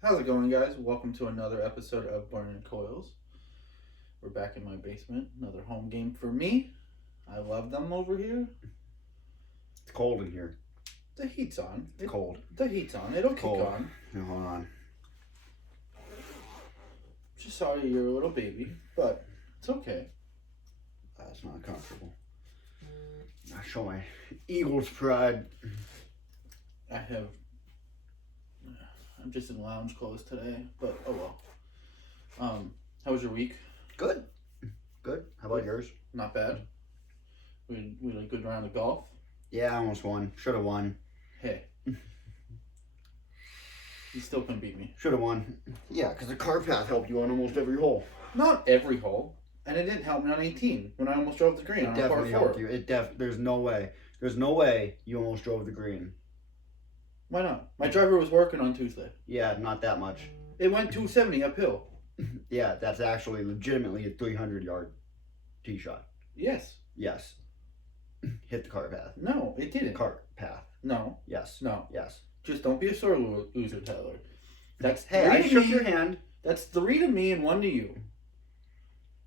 How's it going, guys? Welcome to another episode of Burning Coils. We're back in my basement. Another home game for me. I love them over here. It's cold in here. The heat's on. It's cold. The heat's on. It'll kick Cold. on. Now, hold on. Just sorry you're a little baby, but it's okay. That's not comfortable. I show my Eagles pride. I'm just in lounge clothes today, but oh well. How was your week? Good. Good. How about yours? Not bad. We had a good round of golf. Yeah, I almost won. Should have won. Hey. You still couldn't beat me. Should have won. Yeah, because the car path helped you on almost every hole. Not every hole. And it didn't help me on 18 when I almost drove the green It on a par definitely 4. helped you. There's no way. There's no way you almost drove the green. Why not? My driver was working on Tuesday. Yeah, not that much. It went 270 uphill. Yeah, that's actually legitimately a 300-yard tee shot. Yes. Yes. Hit the car path. No, it didn't. Car path. No. Yes. No. Yes. Just don't be a sore loser, Tyler. That's Hey, I to shook me. your hand. That's 3 to me and 1 to you.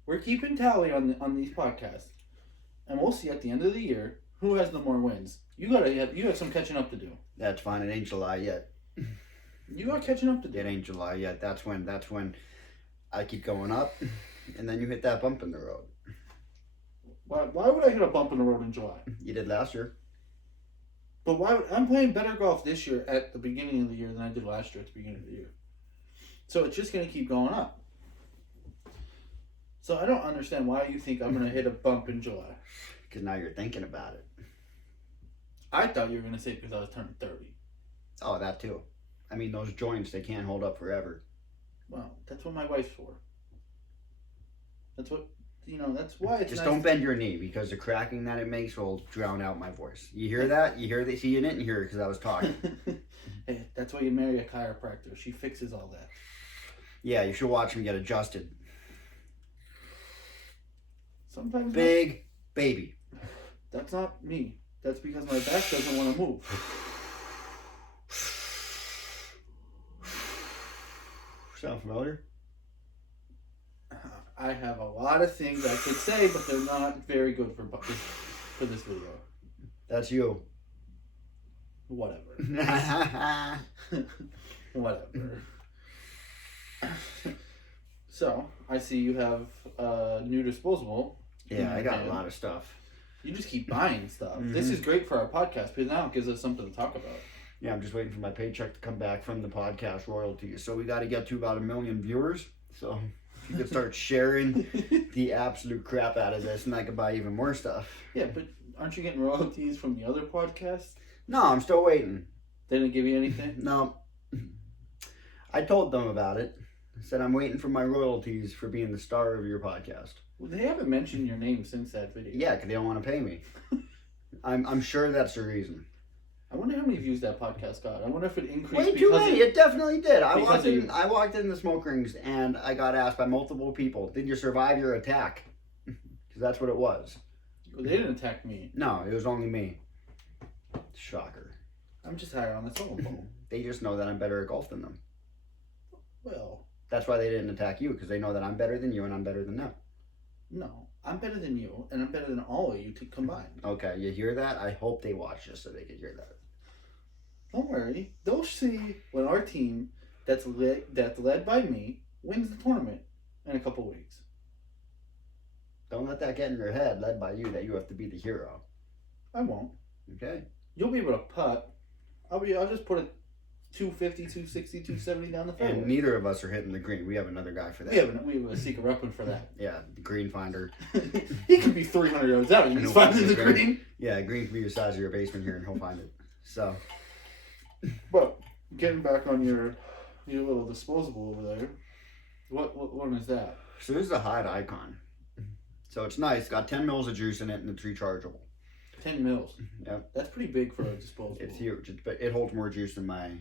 We're keeping tally on these podcasts, and we'll see at the end of the year who has the more wins. You have some catching up to do. That's fine. It ain't July yet. You got catching up to do. It ain't July yet. That's when I keep going up, and then you hit that bump in the road. Why would I hit a bump in the road in July? You did last year. But I'm playing better golf this year at the beginning of the year than I did last year at the beginning of the year. So it's just going to keep going up. So I don't understand why you think I'm going to hit a bump in July. Because now you're thinking about it. I thought you were going to say because I was turning 30. Oh, that too. I mean, those joints, they can't hold up forever. Well, that's what my wife's for. That's what, that's why it's Just nice. don't bend your knee, because the cracking that it makes will drown out my voice. You hear that? You hear that? See, you didn't hear it because I was talking. Hey, that's why you marry a chiropractor. She fixes all that. Yeah, you should watch me get adjusted. Sometimes Big baby. that's not me. That's because my back doesn't want to move. Sound familiar? I have a lot of things I could say, but they're not very good for this video. That's you. Whatever. Whatever. So, I see you have a new disposable. Yeah, I got a lot of stuff. You just keep buying stuff. Mm-hmm. This is great for our podcast because now it gives us something to talk about. Yeah, I'm just waiting for my paycheck to come back from the podcast royalties. So we got to get to about 1 million viewers. So if you could start sharing the absolute crap out of this, and I could buy even more stuff. Yeah, but aren't you getting royalties from the other podcasts? No, I'm still waiting. They didn't give you anything? No. I told them about it. I said I'm waiting for my royalties for being the star of your podcast. Well, they haven't mentioned your name since that video. Yeah, because they don't want to pay me. I'm sure that's the reason. I wonder how many views that podcast got. I wonder if it increased Way too many. It definitely did. I walked in the smoke rings and I got asked by multiple people, "Did you survive your attack?" Because that's what it was. Well, they didn't attack me. No, it was only me. Shocker. I'm just higher on the totem pole. They just know that I'm better at golf than them. Well, That's why they didn't attack you, because they know that I'm better than you and I'm better than them. no. I'm better than you, and I'm better than all of you combined. Okay, you hear that? I hope they watch this so they can hear that. Don't worry. They'll see when our team that's led by me wins the tournament in a couple weeks. Don't let that get in your head, led by you, that you have to be the hero. I won't. Okay? You'll be able to putt. I'll just put it 250, 260, 270 down the fairway. And neither of us are hitting the green. We have another guy for that. We have a secret weapon for that. Yeah, the green finder. He could be 300 yards out and he's finding the green. Yeah, green can be the size of your basement here and he'll find it. So. But getting back on your little disposable over there, what one is that? So this is a Hyde Icon. So it's nice. Got 10 mils of juice in it and it's rechargeable. 10 mils. Yep. That's pretty big for a disposable. It's huge. It holds more juice than my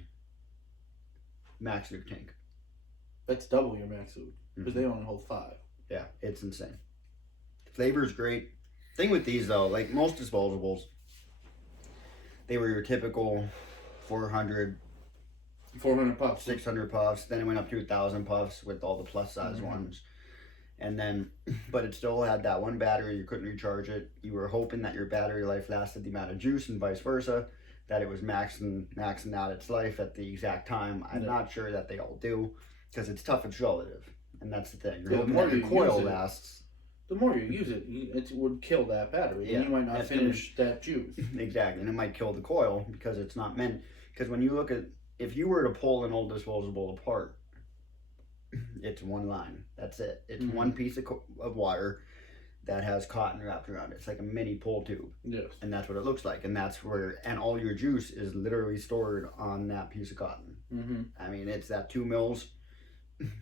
Max Luke tank. That's double your max food because they only hold 5. Yeah, it's insane. Flavor's great. Thing with these though, like most disposables, they were your typical 400 400 puffs. 600 puffs. Then it went up to 1,000 puffs with all the plus size ones. And then, but it still had that one battery. You couldn't recharge it. You were hoping that your battery life lasted the amount of juice and vice versa, that it was maxing out its life at the exact time. I'm not sure that they all do, because it's tough. It's relative. And that's the thing. You're hoping that your coil lasts. The more you use it, it would kill that battery. And you might not finish that juice. Exactly. And it might kill the coil because it's not meant. Because when you look at, if you were to pull an old disposable apart, it's one line. That's it. It's one piece of wire that has cotton wrapped around it. It's like a mini pull tube. Yes. And that's what it looks like. And that's where, and all your juice is literally stored on that piece of cotton. I mean, it's that 2 mils,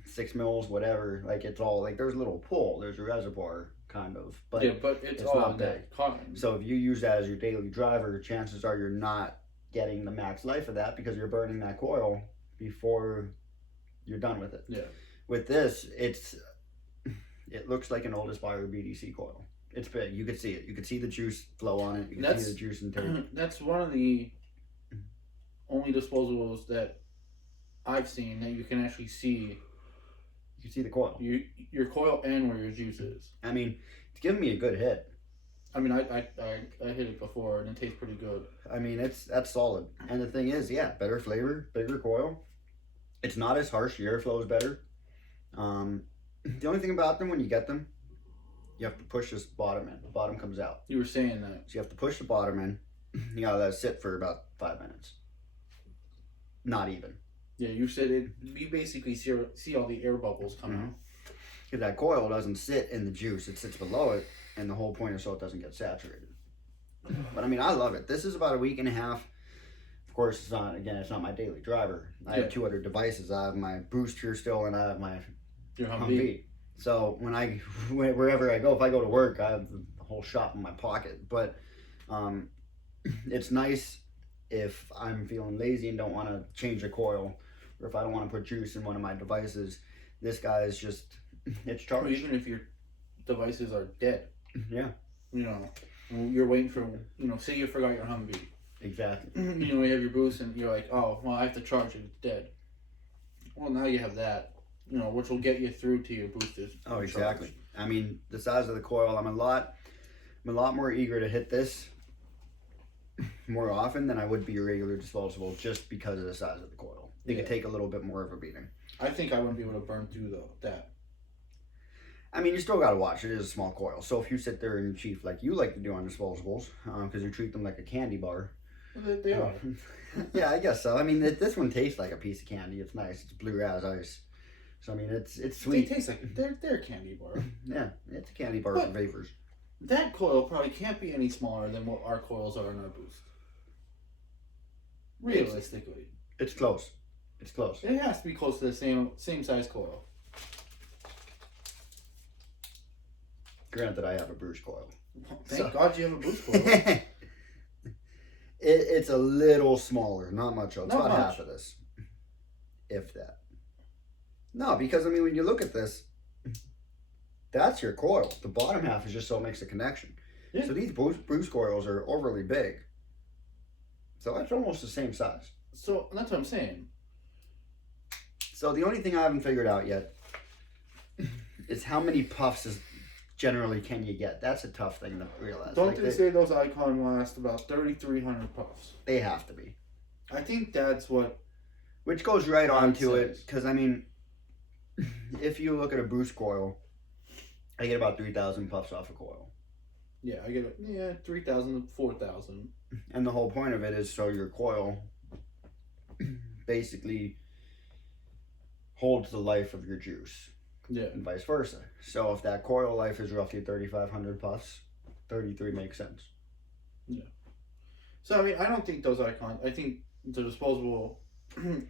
6 mils, whatever. Like, it's all, like, there's a little pull. There's a reservoir, kind of. But yeah, but it's all not big. Cotton. So if you use that as your daily driver, chances are you're not getting the max life of that because you're burning that coil before you're done with it. Yeah. With this, it looks like an old Aspire BDC coil. It's big. You could see it. You could see the juice flow on it. You can see the juice intake. That's one of the only disposables that I've seen that you can actually see. You can see the coil. Your coil and where your juice is. I mean, it's giving me a good hit. I mean, I hit it before and it tastes pretty good. I mean, that's solid. And the thing is, yeah, better flavor, bigger coil. It's not as harsh. The airflow is better. The only thing about them, when you get them, you have to push this bottom in. The bottom comes out. You were saying that. So you have to push the bottom in. You gotta let it sit for about 5 minutes. Not even. Yeah, you said it. You basically see all the air bubbles come out. Because that coil doesn't sit in the juice. It sits below it. And the whole point is so it doesn't get saturated. But I mean, I love it. This is about a week and a half. Of course, it's not my daily driver. I have 2 other devices. I have my Boost here still, and I have my Humvee. So wherever I go, if I go to work, I have the whole shop in my pocket. But it's nice if I'm feeling lazy and don't want to change a coil, or if I don't want to put juice in one of my devices. This guy is just, it's charged. Or even if your devices are dead. Yeah. You know, you're waiting for, say you forgot your Humvee. Exactly. You have your Boost and you're like, oh, well, I have to charge it. It's dead. Well, now you have that, which will get you through to your boosters. Oh, exactly. I mean, the size of the coil, I'm a lot more eager to hit this more often than I would be a regular disposable, just because of the size of the coil. It could take a little bit more of a beating. I think I wouldn't be able to burn through that. I mean, you still got to watch. It is a small coil. So if you sit there and you chief like you like to do on disposables, because you treat them like a candy bar. Well, they are. Yeah, I guess so. I mean, this one tastes like a piece of candy. It's nice. It's blue as ice. So I mean, it's sweet. They taste like they're a candy bar. Yeah, it's a candy bar for vapors. That coil probably can't be any smaller than what our coils are in our Boost. Realistically, it's close. It's close. It has to be close to the same size coil. Granted, I have a Bruce coil. Thank God you have a Boost coil. It's a little smaller, not much. It's about half of this, if that. No, because I mean, when you look at this, that's your coil. The bottom half is just so it makes a connection. Yeah. So these Bruce coils are overly big. So it's almost the same size. So that's what I'm saying. So the only thing I haven't figured out yet is how many puffs generally can you get. That's a tough thing to realize. Don't they say those Icon last about 3,300 puffs? They have to be. I think that's what... Which goes right on to it, because I mean, if you look at a Boost coil, I get about 3,000 puffs off a coil. Yeah, I get 3,000 to 4,000. And the whole point of it is so your coil basically holds the life of your juice. Yeah. And vice versa. So if that coil life is roughly 3,500 puffs, 33 makes sense. Yeah. So I mean, I don't think those Icons. I think the disposable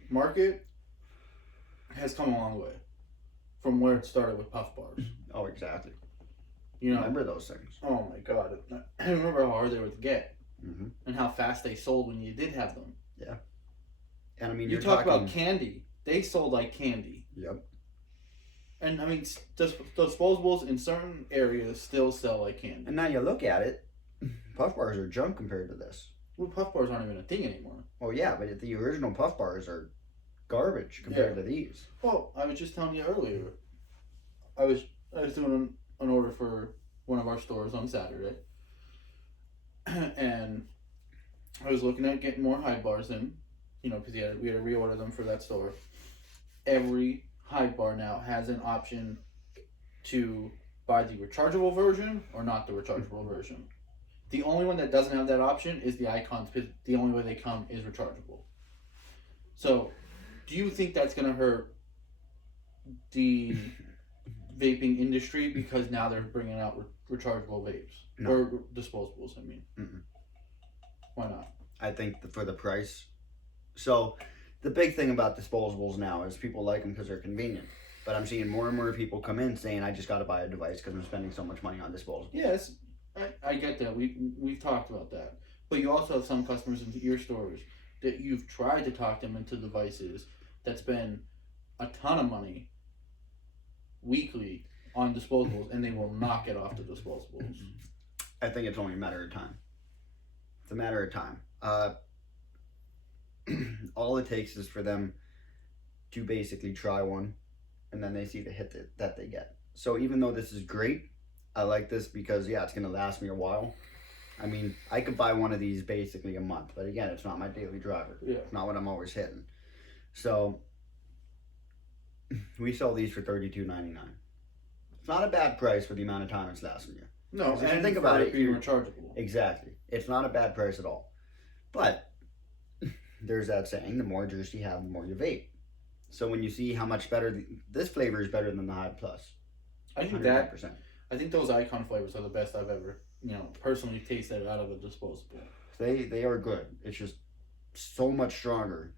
market has come a long way from where it started with puff bars. Oh, exactly. Remember those things. Oh my God! I remember how hard they were to get, and how fast they sold when you did have them. Yeah. And I mean, you talk about candy. They sold like candy. Yep. And I mean, disposables in certain areas still sell like candy. And now you look at it, puff bars are junk compared to this. Well, puff bars aren't even a thing anymore. Oh yeah, but the original puff bars are garbage compared to these. Well, I was just telling you earlier. I was doing an order for one of our stores on Saturday, and I was looking at getting more high bars in, because we had to reorder them for that store. Every high bar now has an option to buy the rechargeable version or not the rechargeable version. The only one that doesn't have that option is the icons, because the only way they come is rechargeable. So, do you think that's going to hurt the vaping industry because now they're bringing out rechargeable vapes? No. Or disposables, I mean. Mm-mm. Why not? I think for the price. So, the big thing about disposables now is people like them because they're convenient. But I'm seeing more and more people come in saying, I just got to buy a device because I'm spending so much money on disposables. Yes, I get that. We've talked about that. But you also have some customers in your stores that you've tried to talk them into devices that spend a ton of money weekly on disposables, and they will not get off the disposables. I think it's only a matter of time. It's a matter of time. All it takes is for them to basically try one, and then they see the hit that they get. So even though this is great, I like this because, it's going to last me a while. I mean, I could buy one of these basically a month, but again, it's not my daily driver. Yeah. It's not what I'm always hitting. So we sell these for $32.99. It's not a bad price for the amount of time it's lasting you. No, if you and think about it, being rechargeable. Exactly. It's not a bad price at all. But there's that saying, the more juice you have, the more you vape. So when you see how much better, this flavor is better than the High Plus. I think 100%. I think those icon flavors are the best I've ever, personally tasted out of a disposable. They are good. It's just so much stronger.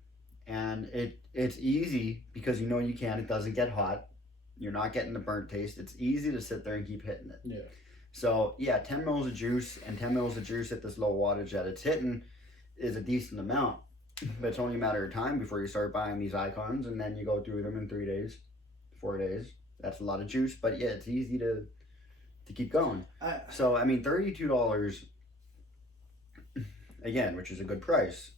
And it's easy because you can. It doesn't get hot. You're not getting the burnt taste. It's easy to sit there and keep hitting it. Yeah. So, 10 mils of juice, and 10 mils of juice at this low wattage that it's hitting is a decent amount. But it's only a matter of time before you start buying these icons, and then you go through them in 3 days, 4 days. That's a lot of juice, but it's easy to keep going. So, I mean, $32, again, which is a good price.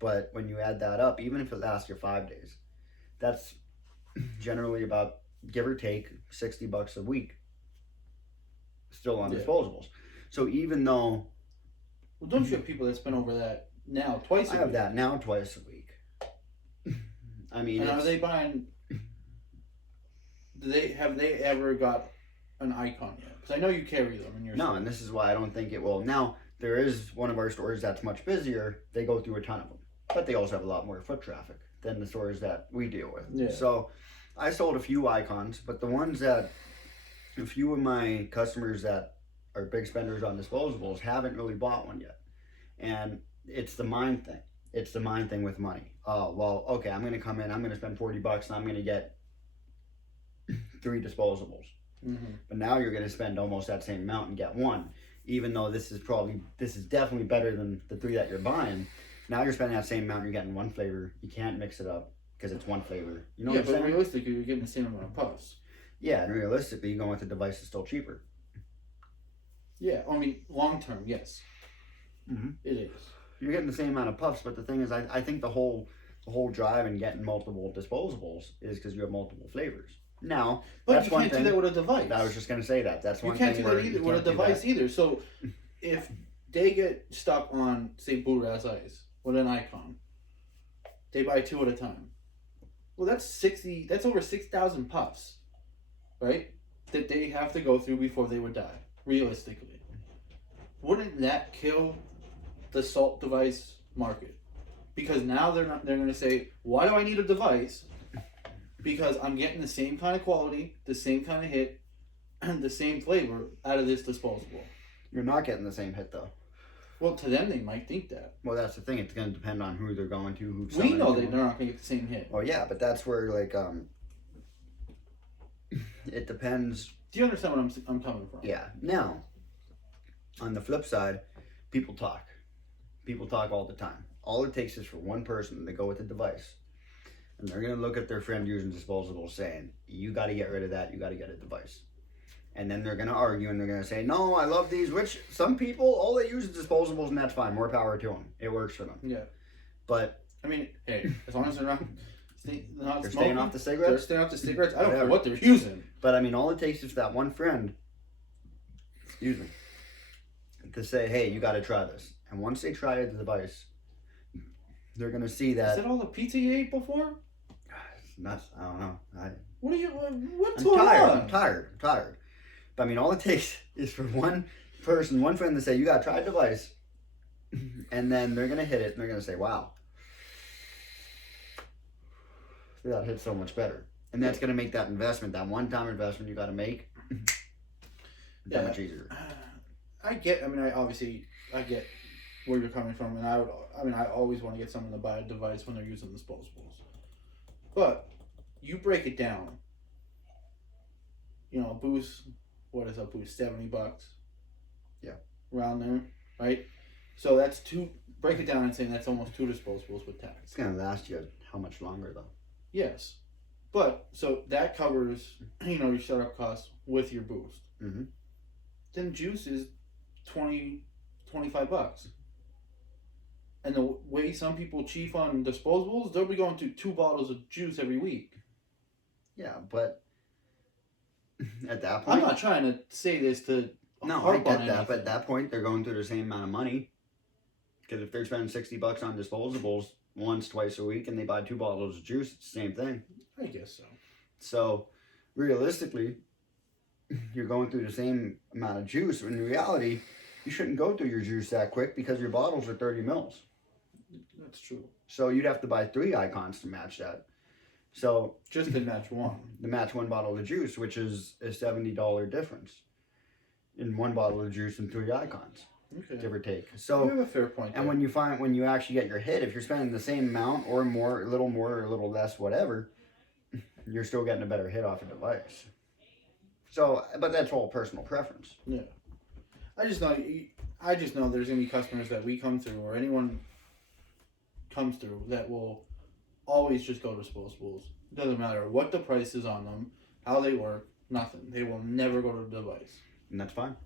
But when you add that up, even if it lasts you 5 days, that's generally about, give or take, $60 a week. Still on disposables. So even though... Well, don't you have people that spend over that now twice a week? I have that now twice a week. I mean, and are they buying... Have they ever got an icon yet? Because I know you carry them in your store. And this is why I don't think it will. Now, there is one of our stores that's much busier. They go through a ton of them. But they also have a lot more foot traffic than the stores that we deal with. Yeah. So, I sold a few icons, but the ones that... A few of my customers that are big spenders on disposables haven't really bought one yet. And it's the mind thing. It's the mind thing with money. Oh, well, okay, I'm going to come in, I'm going to spend $40 and I'm going to get 3 disposables. Mm-hmm. But now you're going to spend almost that same amount and get one. Even though this is definitely better than the 3 that you're buying. Now you're spending that same amount, you're getting one flavor. You can't mix it up because it's one flavor. You know what I'm saying? But realistically, you're getting the same amount of puffs. Yeah, and realistically, going with the device is still cheaper. Yeah, I mean, long term, yes. Mm-hmm. It is. You're getting the same amount of puffs, but the thing is, I think the whole drive in getting multiple disposables is because you have multiple flavors. Now, but that's you one can't thing. do that with a device. I was just going to say that. That's one thing. You can't do that either with a device either. So, if they get stuck on, say, Blue Raz Ice with an icon, they buy 2 at a time. Well, that's over 6,000 puffs, right? That they have to go through before they would die, realistically. Wouldn't that kill the salt device market? Because now they're going to say, why do I need a device? Because I'm getting the same kind of quality, the same kind of hit, and the same flavor out of this disposable. You're not getting the same hit, though. Well, to them, they might think that. Well, that's the thing. It's going to depend on who they're going to. Who's we know they're not going to get the same hit. Oh, yeah, but that's where, it depends. Do you understand what I'm coming from? Yeah. Now, on the flip side, people talk. People talk all the time. All it takes is for one person to go with the device. And they're going to look at their friend using disposables saying, you got to get rid of that. You got to get a device. And then they're going to argue and they're going to say, no, I love these. Which some people, all they use is disposables and that's fine. More power to them. It works for them. Yeah. But, I mean, hey, as long as they're not not They're smoking. staying off the They're cigarettes. staying off the cigarettes. I don't care Whatever. what they're using. But I mean, all it takes is that one friend, excuse me, to say, "Hey, you got to try this." And once they try the device, they're gonna see Is that. that all the pizza you ate before? It's nuts. I don't know. What's I'm going tired. on? I'm tired. But I mean, all it takes is for one person, one friend to say, "You got to try a device," and then they're gonna hit it, and they're gonna say, "Wow, that hit so much better." And that's gonna make that investment, that one-time investment you got to make, that much easier. I get where you're coming from, and I always want to get someone to buy a device when they're using disposables. But you break it down. You know, a boost. What is a boost? $70. Yeah. Around there, right? So that's two. Break it down and saying that's almost 2 disposables with tax. It's gonna last you how much longer though? Yes, but so that covers your startup costs with your boost. Mm-hmm. Then juice is $25. And the way some people chief on disposables, they'll be going through 2 bottles of juice every week. Yeah, but at that point, I'm not trying to say this to no, I harp on get that. anything. But at that point, they're going through the same amount of money. Because if they're spending $60 on disposables once, twice a week, and they buy 2 bottles of juice, it's the same thing. I guess so. So, realistically, you're going through the same amount of juice. In reality, you shouldn't go through your juice that quick because your bottles are 30 mils. That's true. So you'd have to buy 3 icons to match that. So Just to match one. to match 1 bottle of juice, which is a $70 difference in 1 bottle of juice and 3 icons, Okay. give or take. You So, have a fair point. and there. when you actually get your hit, if you're spending the same amount or more, a little more or a little less, whatever, you're still getting a better hit off a device. So, but that's all personal preference. Yeah. I just know there's gonna be customers that we come through or anyone comes through that will always just go disposables. Doesn't matter what the price is on them, how they work, nothing. They will never go to the device. And that's fine.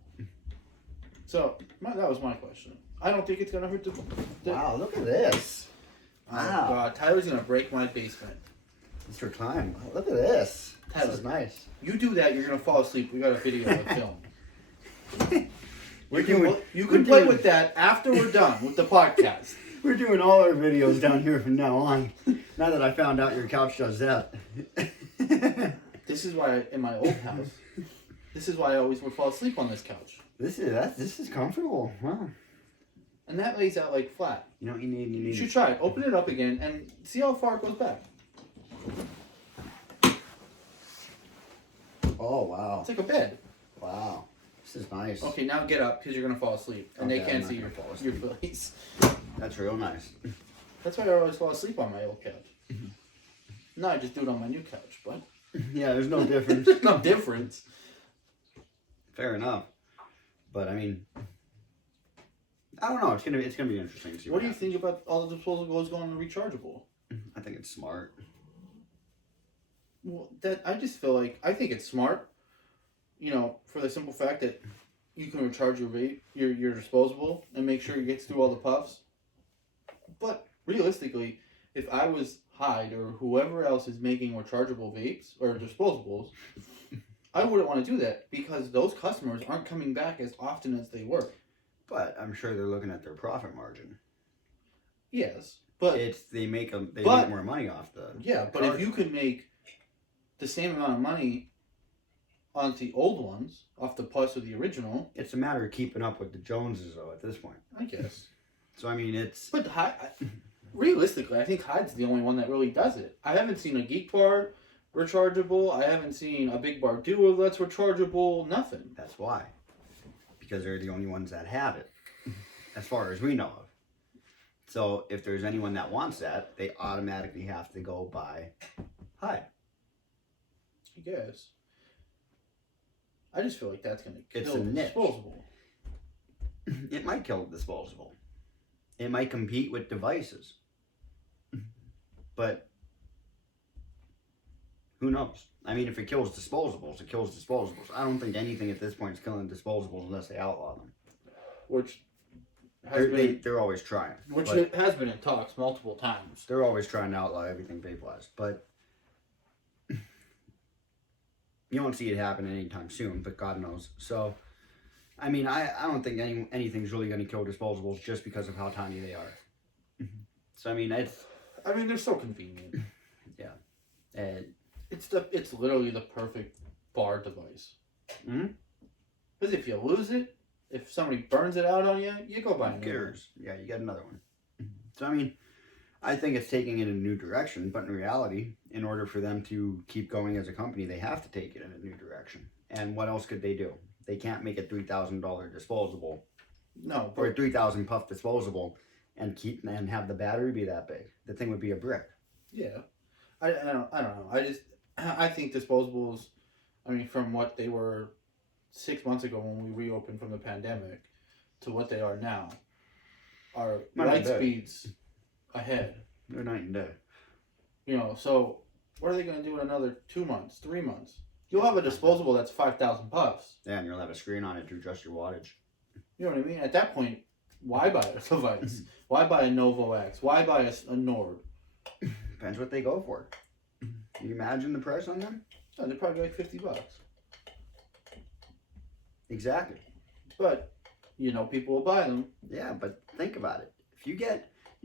So that was my question. I don't think it's gonna hurt the. Wow, look at this. Oh Wow. God, Tyler's gonna break my basement. Mr. Klein, wow, look at this. Tyler. This is nice. You do that, you're gonna fall asleep. We got a video of film. We're You can play with that after we're done with the podcast. We're doing all our videos down here from now on. Now that I found out your couch does that. This is why in my old house. This is why I always would fall asleep on this couch. This is comfortable. Wow. And that lays out like flat. You know what you need? You should try it. Open it up again and see how far it goes back. Oh wow. It's like a bed. Wow. This is nice. Okay, now get up because you're gonna fall asleep, and Okay, they I'm can't not see gonna your fall asleep. face. That's real nice. That's why I always fall asleep on my old couch. No, I just do it on my new couch, but Yeah, there's no difference. there's no difference. Fair enough. But I mean, I don't know. It's gonna be interesting to see. What do you think about all the disposables going rechargeable? I think it's smart. Well, I just feel like I think it's smart. For the simple fact that you can recharge your vape, your disposable, and make sure it gets through all the puffs. But realistically, if I was Hyde or whoever else is making rechargeable vapes or disposables, I wouldn't want to do that because those customers aren't coming back as often as they were. But I'm sure they're looking at their profit margin. Yes, but They make more money off the. yeah, but if you could make the same amount of money on the old ones off the plus of the original, It's a matter of keeping up with the Joneses, though. At this point, I guess. so I mean, it's. But realistically, I think Hyde's the only one that really does it. I haven't seen a Geek Bar rechargeable. I haven't seen a Big Bar Duo that's rechargeable. Nothing. That's why, because they're the only ones that have it, as far as we know of. So if there's anyone that wants that, they automatically have to go buy Hyde. I guess. I just feel like that's going to It's kill a the niche. disposable. It might kill the disposable. It might compete with devices. But who knows? I mean, if it kills disposables, it kills disposables. I don't think anything at this point is killing disposables unless they outlaw them. Which they're always trying. Which it has been in talks multiple times. They're always trying to outlaw everything vape-wise. But you won't see it happen anytime soon, but God knows. So, I mean, I don't think anything's really going to kill disposables just because of how tiny they are. So, I mean, they're so convenient. Yeah. And it's literally the perfect bar device. Because if you lose it, if somebody burns it out on you, you go buy another one. Yeah, you get another one. So, I mean, I think it's taking it in a new direction, but in reality, in order for them to keep going as a company, they have to take it in a new direction. And what else could they do? They can't make a $3,000 disposable. No. Or a 3,000 puff disposable and have the battery be that big. The thing would be a brick. Yeah. I don't know. I think disposables, from what they were 6 months ago when we reopened from the pandemic to what they are now, are light speeds ahead. They're night and day. So what are they going to do in another 2 months, 3 months? You'll have a disposable that's 5,000 puffs. Yeah, and you'll have a screen on it to adjust your wattage. You know what I mean? At that point, why buy a device? Why buy a Novo X? Why buy a Nord? Depends what they go for. Can you imagine the price on them? Oh, they're probably like $50. Exactly. But, people will buy them. Yeah, but think about it. If you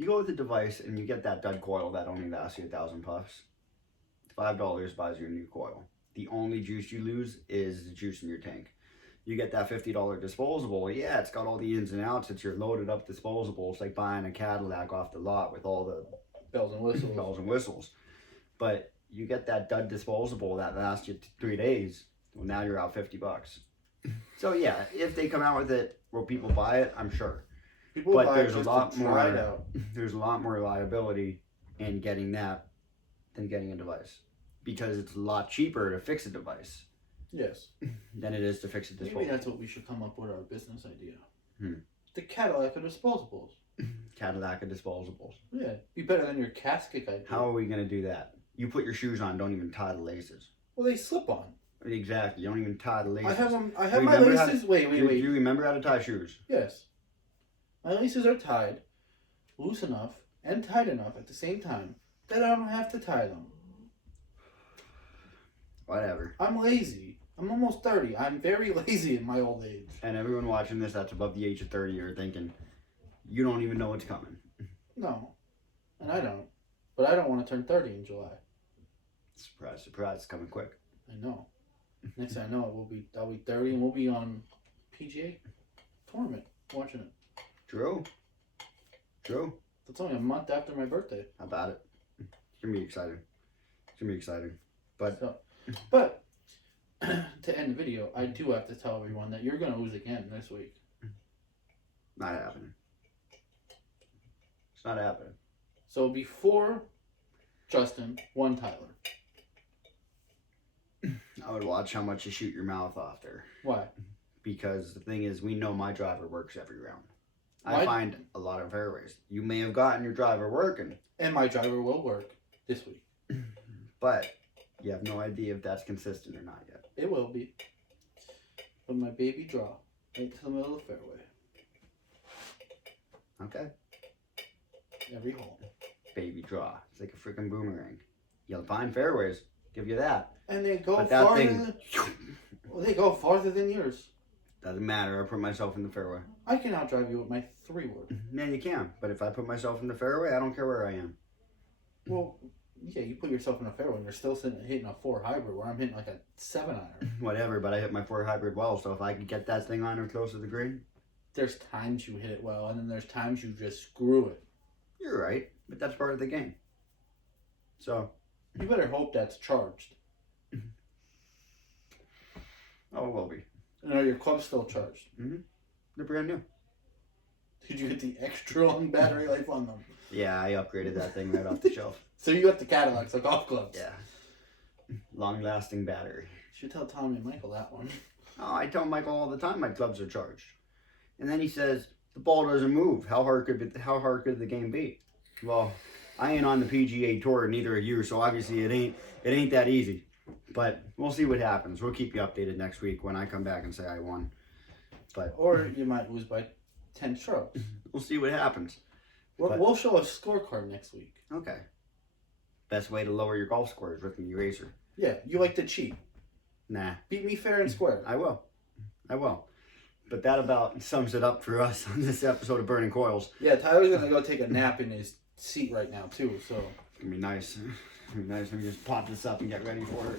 go with the device and you get that dud coil that only lasts you 1,000 puffs, $5 buys you a new coil. The only juice you lose is the juice in your tank. You get that $50 disposable. Yeah, it's got all the ins and outs. It's your loaded up disposable. It's like buying a Cadillac off the lot with all the bells and whistles. But you get that dud disposable that lasts you 3 days. Well, now you're out $50. So yeah, if they come out with it where people buy it, I'm sure. There's a lot more reliability in getting that than getting a device. Because it's a lot cheaper to fix a device. Yes. Than it is to fix a disposable. Maybe that's what we should come up with our business idea. The Cadillac of disposables. Cadillac of disposables. Yeah. Be better than your casket idea. How are we going to do that? You put your shoes on, don't even tie the laces. Well, they slip on. Exactly. You don't even tie the laces. I have my laces. Wait. Do you remember how to tie shoes? Yes. My laces are tied loose enough and tight enough at the same time that I don't have to tie them. Whatever. I'm lazy. I'm almost 30. I'm very lazy in my old age. And everyone watching this that's above the age of 30 are thinking, you don't even know what's coming. No. And I don't. But I don't want to turn 30 in July. Surprise, surprise. It's coming quick. I know. Next thing I know, I'll be 30 and we'll be on PGA tournament watching it. True. That's only a month after my birthday. How about it? It's going to be exciting. But to end the video, I do have to tell everyone that you're going to lose again this week. Not happening. It's not happening. So before Justin won Tyler. I would watch how much you shoot your mouth off there. Why? Because the thing is, we know my driver works every round. Why? I find a lot of fairways. You may have gotten your driver working. And my driver will work this week. But you have no idea if that's consistent or not yet. It will be. From my baby draw right to the middle of the fairway. Okay. Every hole. Baby draw. It's like a freaking boomerang. You'll find fairways. Give you that. And they go they go farther than yours. Doesn't matter. I put myself in the fairway. I can outdrive you with my 3-wood. Yeah, you can. But if I put myself in the fairway, I don't care where I am. Well, yeah, you put yourself in a fairway and you're still hitting a 4 hybrid where I'm hitting like a 7-iron. Whatever, but I hit my 4 hybrid well, so if I could get that thing on or close to the green. There's times you hit it well, and then there's times you just screw it. You're right, but that's part of the game. So. You better hope that's charged. Oh, it will be. And are your clubs still charged? Mm-hmm. They're brand new. Did you get the extra long battery life on them? Yeah, I upgraded that thing right off the shelf. So you got the Cadillacs, the golf clubs. Yeah. Long-lasting battery. You should tell Tommy and Michael that one. Oh, I tell Michael all the time my clubs are charged. And then he says, the ball doesn't move. How hard could the game be? Well, I ain't on the PGA Tour, neither are you, so obviously it ain't that easy. But we'll see what happens. We'll keep you updated next week when I come back and say I won. But or you might lose by 10 strokes. We'll see what happens. We'll show a scorecard next week. Okay. Best way to lower your golf score is with the eraser. Yeah, you like to cheat. Nah. Beat me fair and square. I will. But that about sums it up for us on this episode of Burning Coils. Yeah, Tyler's going to go take a nap in his seat right now, too, so. It's going to be nice. It's going to be nice. Let me just pop this up and get ready for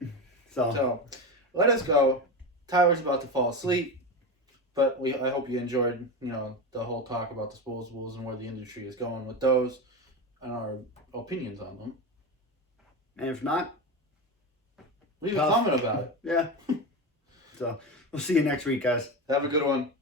it. So let us go. Tyler's about to fall asleep. But I hope you enjoyed, the whole talk about disposables and where the industry is going with those and our opinions on them. And if not, leave a comment about it. Yeah. So we'll see you next week, guys. Have a good one.